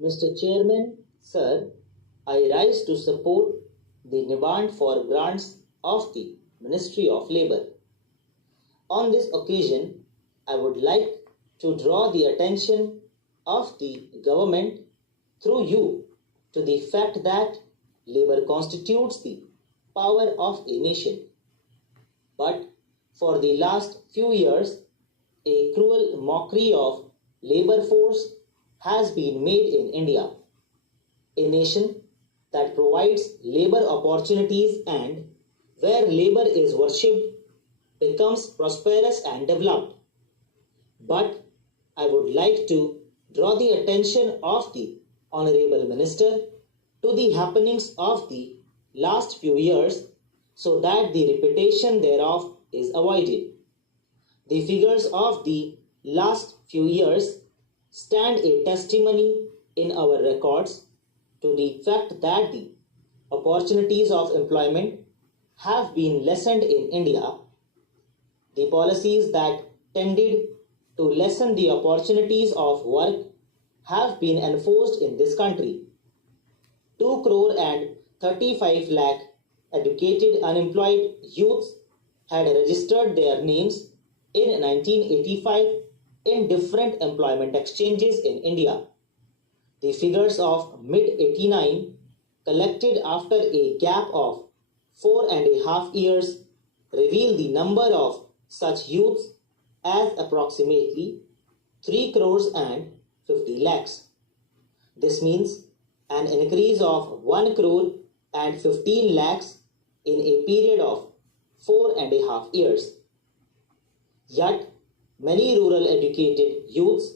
Mr. Chairman, Sir, I rise to support the demand for grants of the Ministry of Labour. On this occasion, I would like to draw the attention of the government through you to the fact that labour constitutes the power of a nation. But for the last few years, a cruel mockery of labour force has been made in India, a nation that provides labour opportunities and where labour is worshipped becomes prosperous and developed. But I would like to draw the attention of the Honourable Minister to the happenings of the last few years so that the repetition thereof is avoided. The figures of the last few years stand a testimony in our records to the fact that the opportunities of employment have been lessened in India. The policies that tended to lessen the opportunities of work have been enforced in this country. 2 crore and 35 lakh educated unemployed youths had registered their names in 1985 in different employment exchanges in India. The figures of mid-89 collected after a gap of 4.5 years reveal the number of such youths as approximately 3 crores and 50 lakhs. This means an increase of 1 crore and 15 lakhs in a period of 4.5 years. Yet, many rural educated youths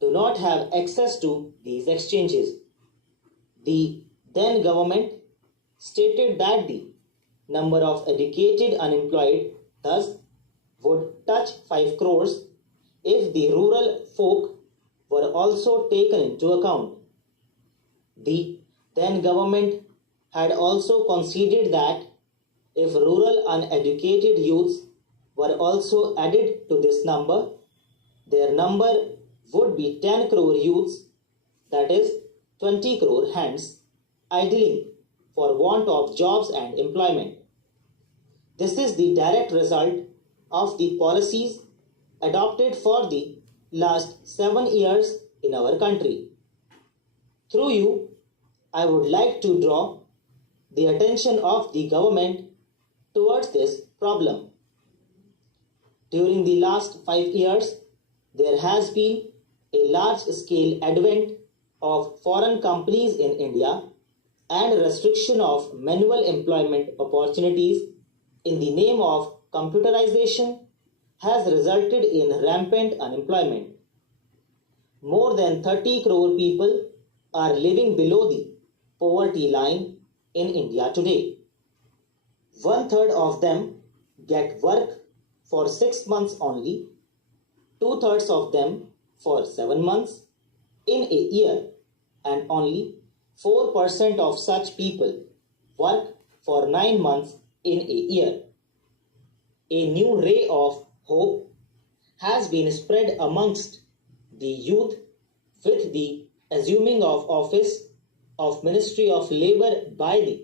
do not have access to these exchanges. The then government stated that the number of educated unemployed thus would touch 5 crores if the rural folk were also taken into account. The then government had also conceded that if rural uneducated youths were also added to this number, their number would be 10 crore youths, that is 20 crore hands, idling for want of jobs and employment. This is the direct result of the policies adopted for the last 7 years in our country. Through you, I would like to draw the attention of the government towards this problem. During the last 5 years, there has been a large-scale advent of foreign companies in India and restriction of manual employment opportunities in the name of computerization has resulted in rampant unemployment. More than 30 crore people are living below the poverty line in India today. 1/3 of them get work for 6 months only, 2/3 of them for 7 months in a year, and only 4% of such people work for 9 months in a year. A new ray of hope has been spread amongst the youth with the assuming of office of Ministry of Labour by the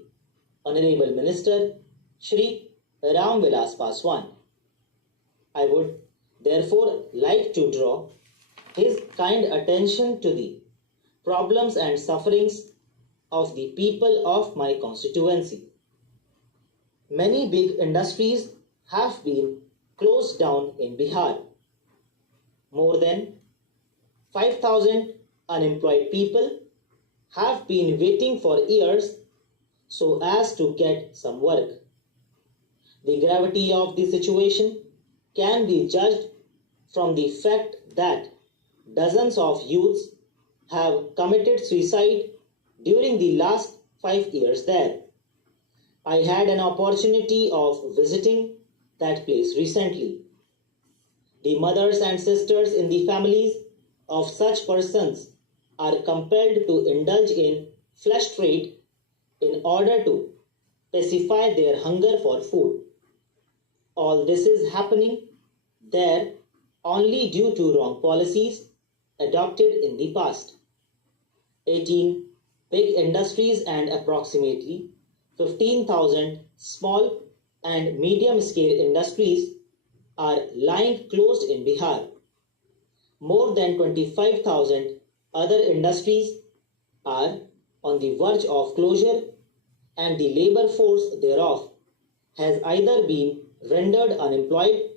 Honourable Minister Shri Ram Vilas Paswan. I would therefore like to draw his kind attention to the problems and sufferings of the people of my constituency. Many big industries have been closed down in Bihar. More than 5,000 unemployed people have been waiting for years so as to get some work. The gravity of the situation can be judged from the fact that dozens of youths have committed suicide during the last 5 years there. I had an opportunity of visiting that place recently. The mothers and sisters in the families of such persons are compelled to indulge in flesh trade in order to pacify their hunger for food. All this is happening there only due to wrong policies adopted in the past. 18 big industries and approximately 15,000 small and medium scale industries are lying closed in Bihar. More than 25,000 other industries are on the verge of closure, and the labor force thereof has either been rendered unemployed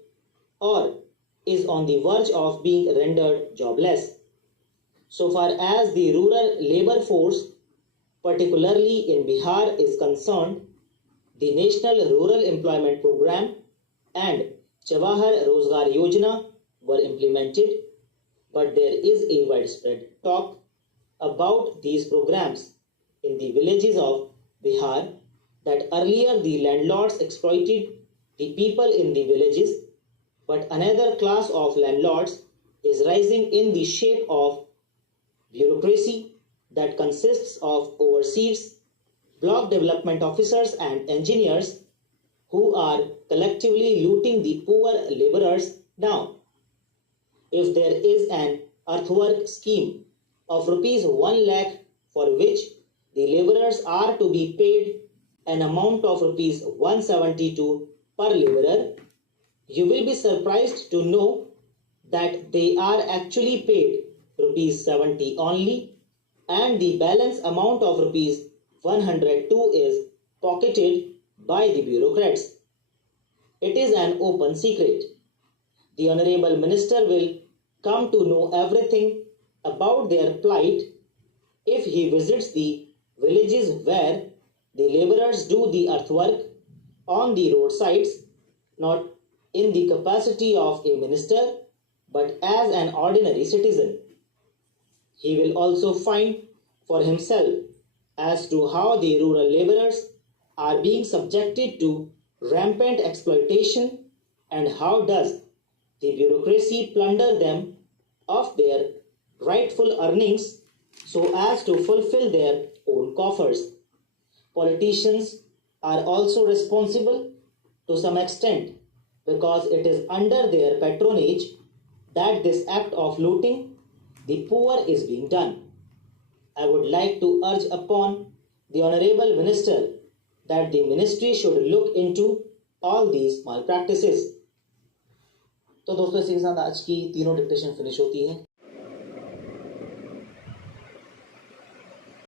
or is on the verge of being rendered jobless. So far as the rural labor force, particularly in Bihar, is concerned, the National Rural Employment Program and Jawahar Rozgar Yojana were implemented, but there is a widespread talk about these programs in the villages of Bihar that earlier the landlords exploited the people in the villages, but another class of landlords is rising in the shape of bureaucracy that consists of overseers, block development officers, and engineers who are collectively looting the poor laborers now. If there is an earthwork scheme of rupees 1 lakh for which the laborers are to be paid an amount of rupees 172 per laborer, you will be surprised to know that they are actually paid rupees 70 only, and the balance amount of rupees 102 is pocketed by the bureaucrats. It is an open secret. The Honorable Minister will come to know everything about their plight if he visits the villages where the laborers do the earthwork on the roadsides, not in the capacity of a minister, but as an ordinary citizen. He will also find for himself as to how the rural laborers are being subjected to rampant exploitation and how does the bureaucracy plunder them of their rightful earnings so as to fulfill their own coffers. Politicians are also responsible to some extent because it is under their patronage that this act of looting the poor is being done. I would like to urge upon the Honorable Minister that the Ministry should look into all these malpractices. तो दोस्तों इसी के साथ आज की तीनों dictation finish होती है।